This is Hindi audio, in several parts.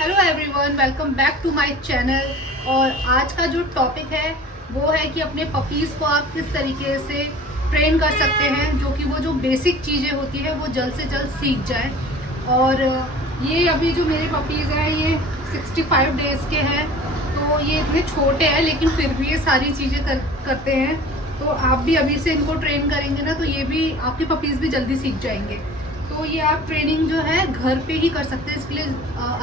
Hello everyone, welcome back to my channel. और आज का जो टॉपिक है वो है कि अपने पपीज़ को आप किस तरीके से ट्रेन कर सकते हैं, जो कि वो जो बेसिक चीज़ें होती है वो जल्द से जल्द सीख जाए। और ये अभी जो मेरे पपीज़ हैं ये 65 डेज़ के हैं, तो ये इतने छोटे हैं लेकिन फिर भी ये सारी चीज़ें करते हैं। तो आप भी अभी से इनको ट्रेन करेंगे ना, तो ये भी आपके पपीज़ भी जल्दी सीख जाएंगे। तो ये आप ट्रेनिंग जो है घर पे ही कर सकते हैं। इसके लिए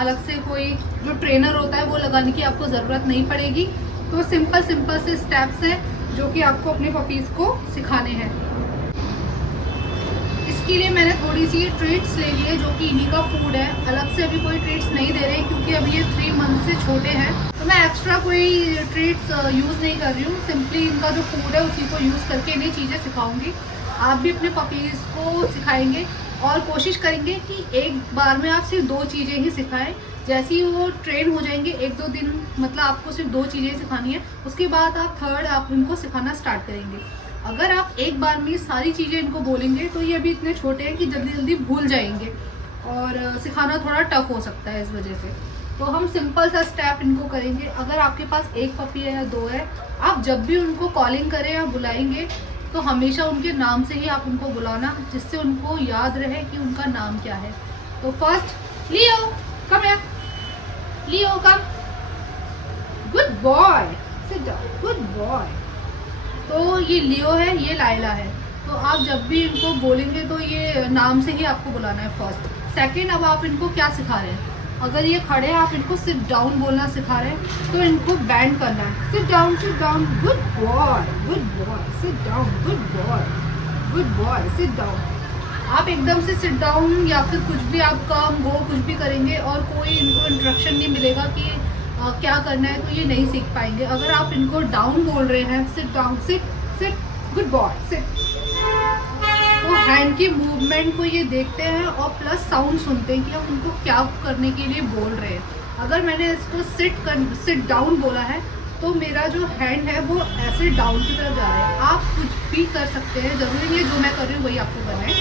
अलग से कोई जो ट्रेनर होता है वो लगाने की आपको ज़रूरत नहीं पड़ेगी। तो सिंपल से स्टेप्स हैं जो कि आपको अपने पपीज़ को सिखाने हैं। इसके लिए मैंने थोड़ी सी ट्रीट्स ले ली है जो कि इन्हीं का फूड है। अलग से अभी कोई ट्रीट्स नहीं दे रहे क्योंकि अभी ये 3 मंथ से छोटे हैं, तो मैं एक्स्ट्रा कोई ट्रीट्स यूज़ नहीं कर रही हूँ। सिंपली इनका जो फूड है उसी को यूज़ करके इन्हें चीज़ें सिखाऊंगी। आप भी अपने पपीज़ को सिखाएंगे और कोशिश करेंगे कि एक बार में आप सिर्फ 2 चीज़ें ही सिखाएं। जैसे ही वो ट्रेन हो जाएंगे 1-2 दिन, मतलब आपको सिर्फ 2 चीज़ें सिखानी है, उसके बाद आप थर्ड आप इनको सिखाना स्टार्ट करेंगे। अगर आप एक बार में सारी चीज़ें इनको बोलेंगे तो ये अभी इतने छोटे हैं कि जल्दी जल्दी भूल जाएंगे और सिखाना थोड़ा टफ हो सकता है इस वजह से। तो हम सिंपल सा स्टेप इनको करेंगे। अगर आपके पास 1 पपी है या 2 है, आप जब भी उनको कॉलिंग करें या बुलाएंगे तो हमेशा उनके नाम से ही आप उनको बुलाना, जिससे उनको याद रहे कि उनका नाम क्या है। तो first, Leo come here, Leo come, good boy, sit down, good boy. तो ये लियो है, ये लाइला है। तो आप जब भी इनको बोलेंगे तो ये नाम से ही आपको बुलाना है फर्स्ट। सेकंड, अब आप इनको क्या सिखा रहे हैं? अगर ये खड़े हैं, आप इनको सिट डाउन बोलना सिखा रहे हैं, तो इनको बैंड करना है। Seat down, good boy, sit down, good boy, sit down. आप एकदम से सिट डाउन या फिर कुछ भी आप कम गो कुछ भी करेंगे और कोई इनको इंस्ट्रक्शन नहीं मिलेगा कि क्या करना है, तो ये नहीं सीख पाएंगे। अगर आप इनको डाउन बोल रहे हैं, sit down, sit, good boy, sit, तो हैंड की मूवमेंट को ये देखते हैं और प्लस साउंड सुनते हैं कि हम उनको क्या करने के लिए बोल रहे हैं। अगर मैंने इसको सिट डाउन बोला है तो मेरा जो हैंड है वो ऐसे डाउन की तरफ जा रहा है। आप कुछ भी कर सकते हैं, जरूरी नहीं है जो मैं कर रही हूँ वही आपको करना है,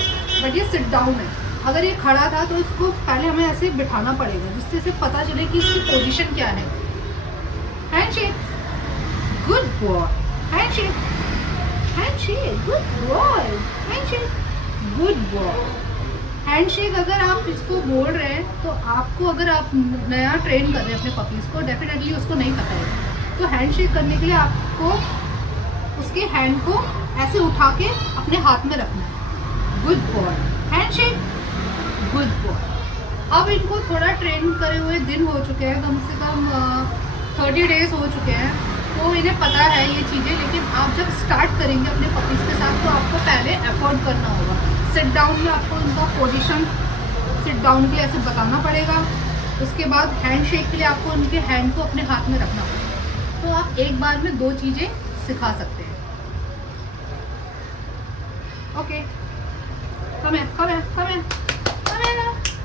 बट ये सिट डाउन है। अगर ये खड़ा था तो इसको पहले हमें ऐसे बिठाना पड़ेगा जिससे इसे पता चले कि इसकी पोजीशन क्या है। Handshake, good boy, handshake, good boy, handshake, good boy. Handshake अगर आप इसको बोल रहे हैं तो आपको, अगर आप नया ट्रेन कर रहे हैं अपने पपीज़ को, डेफिनेटली उसको नहीं पता है। तो हैंडशेक करने के लिए आपको उसके हैंड को ऐसे उठा के अपने हाथ में रखना है। Good boy, handshake, good boy. अब इनको थोड़ा ट्रेन करे हुए दिन हो चुके हैं, कम से कम 30 डेज हो चुके हैं, तो इन्हें पता है ये चीज़ें। लेकिन आप जब स्टार्ट करेंगे अपने पपीज़ के साथ तो आपको पहले एफर्ट करना होगा। सिट डाउन में आपको उनका पोजीशन सिट डाउन के लिए ऐसे बताना पड़ेगा। उसके बाद हैंड शेक के लिए आपको उनके हैंड को अपने हाथ में रखना पड़ेगा। तो आप एक बार में 2 चीज़ें सिखा सकते हैं। Okay, come here,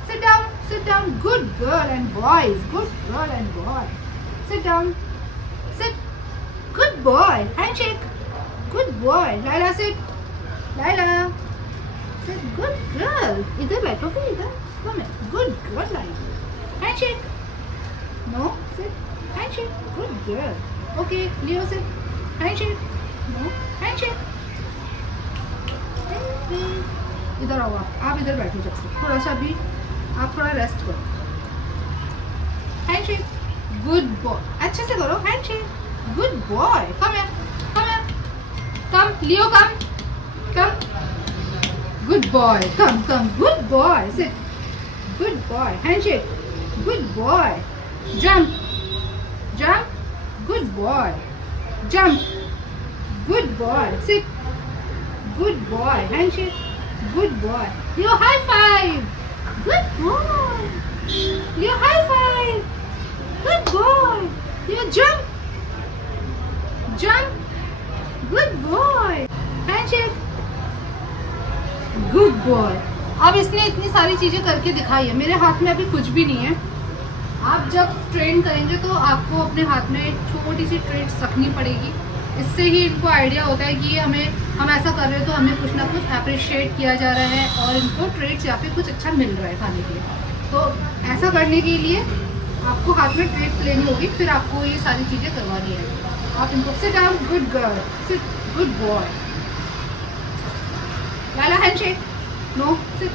sit down, good girl and boys, good girl and boy, sit down, sit, good boy, handshake, good boy, Laila sit, Laila sit, good girl, इधर बैठो फिर, इधर, come here, good girl Laila, handshake, no, sit, handshake, good girl, okay, Leo sit, handshake, no, handshake, इधर आओ आप इधर बैठो। जब से थोड़ा सा भी आप थोड़ा रेस्ट करो। हैंडशेक, गुड बॉय, अच्छे से करो handshake, good boy, come here, come, Leo, come, good boy, come, good boy, sit, good boy, handshake, good boy, jump, good boy, jump, good boy, sit, good boy, handshake, good boy, Leo, high five, good boy, Leo, high five, good boy, Leo, jump, good boy, handshake, good boy। अब इसने इतनी सारी चीज़ें करके दिखाई है, मेरे हाथ में अभी कुछ भी नहीं है। आप जब ट्रेन करेंगे तो आपको अपने हाथ में छोटी सी ट्रीट्स रखनी पड़ेगी। इससे ही इनको आइडिया होता है कि हम ऐसा कर रहे हैं तो हमें कुछ ना कुछ अप्रिशिएट किया जा रहा है और इनको ट्रीट्स या फिर कुछ अच्छा मिल रहा है खाने के लिए। तो ऐसा करने के लिए आपको हाथ में ट्रीट लेनी होगी, फिर आपको ये सारी चीज़ें करवानी है। आप इनको sit down, good girl, sit, good boy. Lala handshake, no, sit,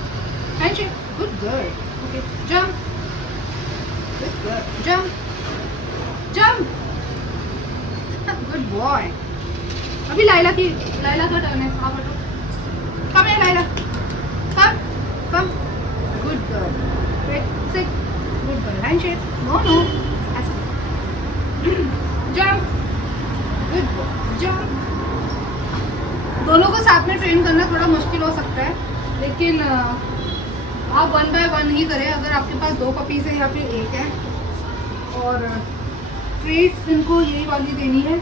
handshake, good girl, okay, jump, good girl, jump, jump, good boy. अभी लाइला का टर्न है, आप हटो, कम है Laila, come, come, good girl, wait, sit, good girl, handshake, no no, ऐसा, जंप, गुड बॉय, जंप। दोनों को साथ में ट्रेन करना थोड़ा मुश्किल हो सकता है, लेकिन आप 1 बाय 1 ही करें। अगर आपके पास 2 पपीज़ है या फिर 1 है, और ट्रीट्स इनको यही वाली देनी है,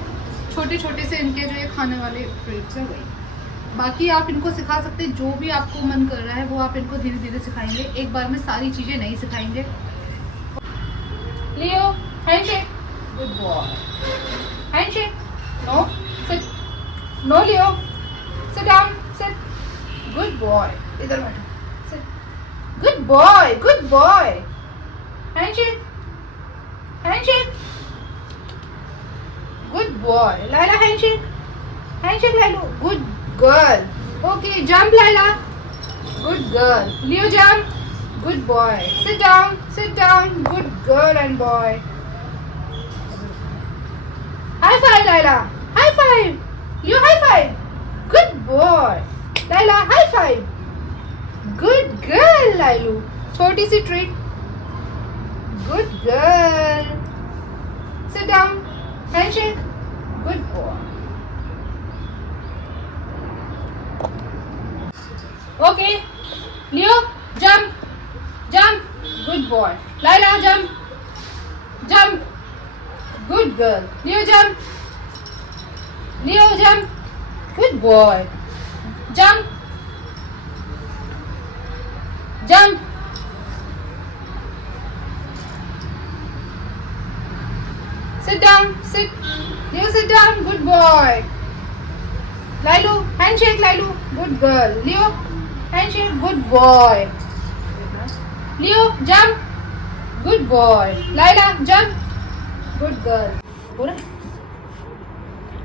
छोटे छोटे से इनके जो ये खाने वाले ट्रीट्स हैं वही। बाकी आप इनको सिखा सकते हैं, जो भी आपको मन कर रहा है वो आप इनको धीरे धीरे सिखाएंगे, एक बार में सारी चीज़ें नहीं सिखाएंगे। Leo, handshake, good boy, handshake, no, sit, no Leo, sit down, sit, good boy, इधर बैठो, sit, good boy, good boy, handshake, handshake, good boy, Laila handshake, handshake Lailo, good girl, okay, jump Laila, good girl, Leo jump, good boy, sit down, good girl and boy. High five Laila, high five, Leo high five, good boy, Laila high five, good girl Lailu, छोटी सी treat, good girl, sit down, handshake, good boy, okay, Leo jump, jump, good boy, Laila jump, jump, good girl, Leo jump, good boy, jump, jump, sit down, sit, you sit down, good boy, Lailu, handshake Lailu, good girl, Leo, handshake, good boy, Leo, jump, good boy, Laila, jump, good girl। बोला?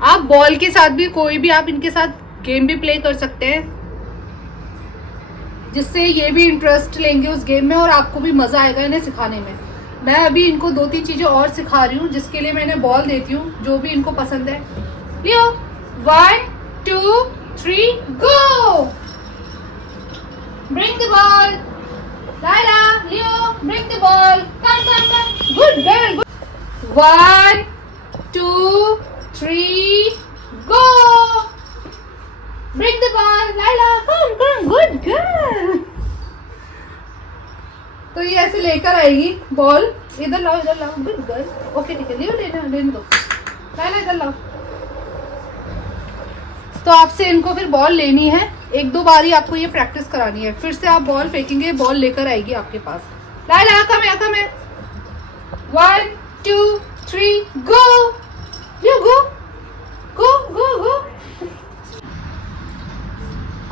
आप बॉल के साथ भी कोई भी आप इनके साथ गेम भी प्ले कर सकते हैं, जिससे ये भी इंटरेस्ट लेंगे उस गेम में और आपको भी मज़ा आएगा इन्हें सिखाने में। मैं अभी इनको 2-3 चीज़ें और सिखा रही हूँ, जिसके लिए मैं इन्हें बॉल देती हूँ जो भी इनको पसंद है। Leo, 1 2 3 go, bring the ball, Laila, Leo, bring the ball, come, good girl, 1 2 3 go, bring the ball, Laila, come, good girl. तो ये ऐसे लेकर आएगी बॉल, इधर लाओ, गुड गर्ल, ओके ठीक है, लियो लेने दो, लाइला इधर लाओ। तो आपसे इनको फिर बॉल लेनी है, 1-2 बार ही आपको ये प्रैक्टिस करानी है, फिर से आप बॉल फेंकेंगे, बॉल लेकर आएगी आपके पास। लाइला कम है, 1 2 3 गो, लियो गो।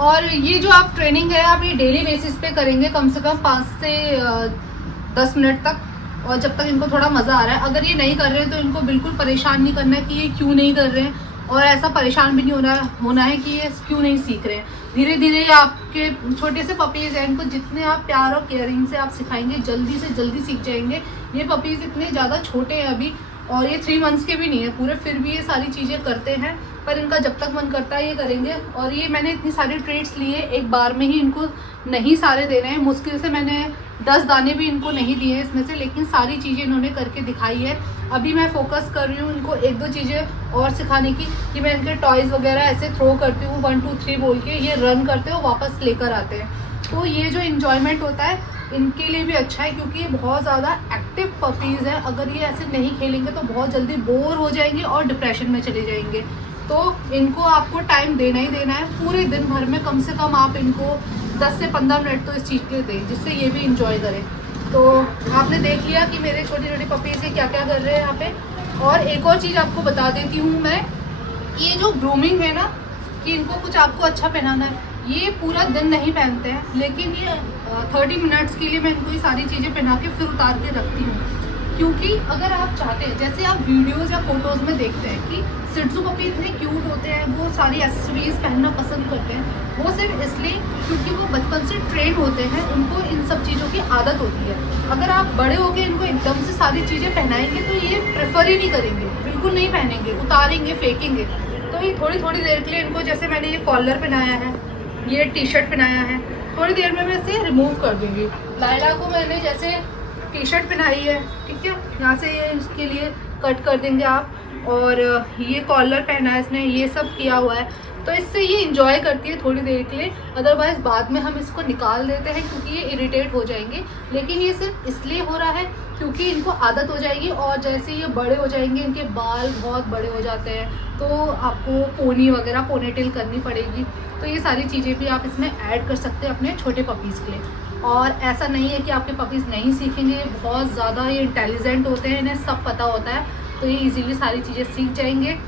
और ये जो आप ट्रेनिंग है आप ये डेली बेसिस पे करेंगे, कम से कम 5 से 10 मिनट तक, और जब तक इनको थोड़ा मज़ा आ रहा है। अगर ये नहीं कर रहे हैं तो इनको बिल्कुल परेशान नहीं करना है कि ये क्यों नहीं कर रहे हैं, और ऐसा परेशान भी नहीं होना है कि ये क्यों नहीं सीख रहे हैं। धीरे धीरे आपके छोटे से पपीज़ हैं, इनको जितने आप प्यार और केयरिंग से आप सिखाएंगे जल्दी से जल्दी सीख जाएंगे। ये पपीज़ इतने ज़्यादा छोटे हैं अभी, और ये 3 मंथ्स के भी नहीं है पूरे, फिर भी ये सारी चीज़ें करते हैं। पर इनका जब तक मन करता है ये करेंगे। और ये मैंने इतनी सारी ट्रीट्स लिए, एक बार में ही इनको नहीं सारे दे रहे हैं, मुश्किल से मैंने 10 दाने भी इनको नहीं दिए हैं इसमें से, लेकिन सारी चीज़ें इन्होंने करके दिखाई है। अभी मैं फोकस कर रही हूँ इनको 1-2 चीज़ें और सिखाने की, कि मैं इनके टॉयज़ वगैरह ऐसे थ्रो करती हूँ 1 2 3 बोल के, ये रन करते हो वापस लेकर आते हैं। तो ये जो इन्जॉयमेंट होता है इनके लिए भी अच्छा है, क्योंकि ये बहुत ज़्यादा एक्टिव पपीज़ हैं। अगर ये ऐसे नहीं खेलेंगे तो बहुत जल्दी बोर हो जाएंगे और डिप्रेशन में चले जाएंगे। तो इनको आपको टाइम देना ही देना है, पूरे दिन भर में कम से कम आप इनको 10 से 15 मिनट तो इस चीज़ के लिए दें, जिससे ये भी इंजॉय करें। तो आपने देख लिया कि मेरे छोटे छोटे पपीज़ से क्या क्या कर रहे हैं यहाँ पे। और एक और चीज़ आपको बता देती हूँ मैं, ये जो ग्रूमिंग है ना, कि इनको कुछ आपको अच्छा पहनाना है, ये पूरा दिन नहीं पहनते हैं, लेकिन ये 30 मिनट्स के लिए मैं इनको ये सारी चीज़ें पहना के फिर उतार के रखती हूँ, क्योंकि अगर आप चाहते हैं, जैसे आप वीडियोज़ या फोटोज़ में देखते हैं कि शिट्ज़ू पपी इतने क्यूट होते हैं, वो सारी एक्सेसरीज़ पहनना पसंद करते हैं, वो सिर्फ इसलिए क्योंकि वो बचपन से ट्रेन होते हैं, उनको इन सब चीज़ों की आदत होती है। अगर आप बड़े होकर इनको एकदम से सारी चीज़ें पहनाएंगे तो ये प्रेफर ही नहीं करेंगे, बिल्कुल नहीं पहनेंगे, उतारेंगे, फेंकेंगे। तो ये थोड़ी थोड़ी देर के लिए इनको, जैसे मैंने ये कॉलर पहनाया है, ये टी शर्ट पहनाया है, थोड़ी देर में मैं इसे रिमूव कर दूँगी। लायला को मैंने जैसे टी शर्ट पहनाई है, ठीक है, यहाँ से ये इसके लिए कट कर देंगे आप, और ये कॉलर पहना है इसने, ये सब किया हुआ है, तो इससे ये इंजॉय करती है थोड़ी देर के लिए। अदरवाइज़ बाद में हम इसको निकाल देते हैं क्योंकि ये इरिटेट हो जाएंगे। लेकिन ये सिर्फ इसलिए हो रहा है क्योंकि इनको आदत हो जाएगी, और जैसे ये बड़े हो जाएंगे, इनके बाल बहुत बड़े हो जाते हैं, तो आपको पोनी वगैरह, पोनीटेल करनी पड़ेगी। तो ये सारी चीज़ें भी आप इसमें ऐड कर सकते हैं अपने छोटे पपीज़ के लिए। और ऐसा नहीं है कि आपके पपीज़ नहीं सीखेंगे, बहुत ज़्यादा ये इंटेलिजेंट होते हैं, इन्हें सब पता होता है, तो ये इजीली सारी चीज़ें सीख जाएंगे।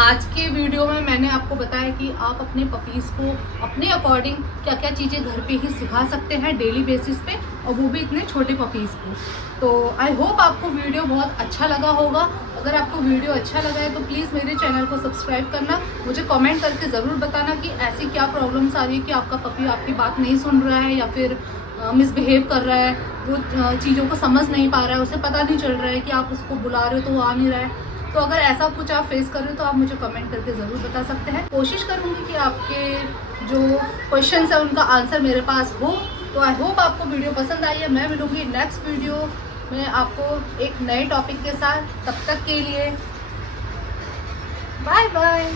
आज के वीडियो में मैंने आपको बताया कि आप अपने पपीज़ को अपने अकॉर्डिंग क्या क्या चीज़ें घर पे ही सिखा सकते हैं डेली बेसिस पे, और वो भी इतने छोटे पपीज़ को। तो आई होप आपको वीडियो बहुत अच्छा लगा होगा। अगर आपको वीडियो अच्छा लगा है तो प्लीज़ मेरे चैनल को सब्सक्राइब करना, मुझे कमेंट करके ज़रूर बताना कि ऐसी क्या प्रॉब्लम्स आ रही है कि आपका पपी आपकी बात नहीं सुन रहा है, या फिर मिसबिहेव कर रहा है, वो चीज़ों को समझ नहीं पा रहा है, उसे पता नहीं चल रहा है कि आप उसको बुला रहे हो तो वो आ नहीं रहा है। तो अगर ऐसा कुछ आप फेस कर रहे हो तो आप मुझे कमेंट करके ज़रूर बता सकते हैं। कोशिश करूँगी कि आपके जो क्वेश्चंस है उनका आंसर मेरे पास हो। तो आई होप आपको वीडियो पसंद आई है। मैं मिलूँगी नेक्स्ट वीडियो में आपको एक नए टॉपिक के साथ। तब तक के लिए बाय बाय।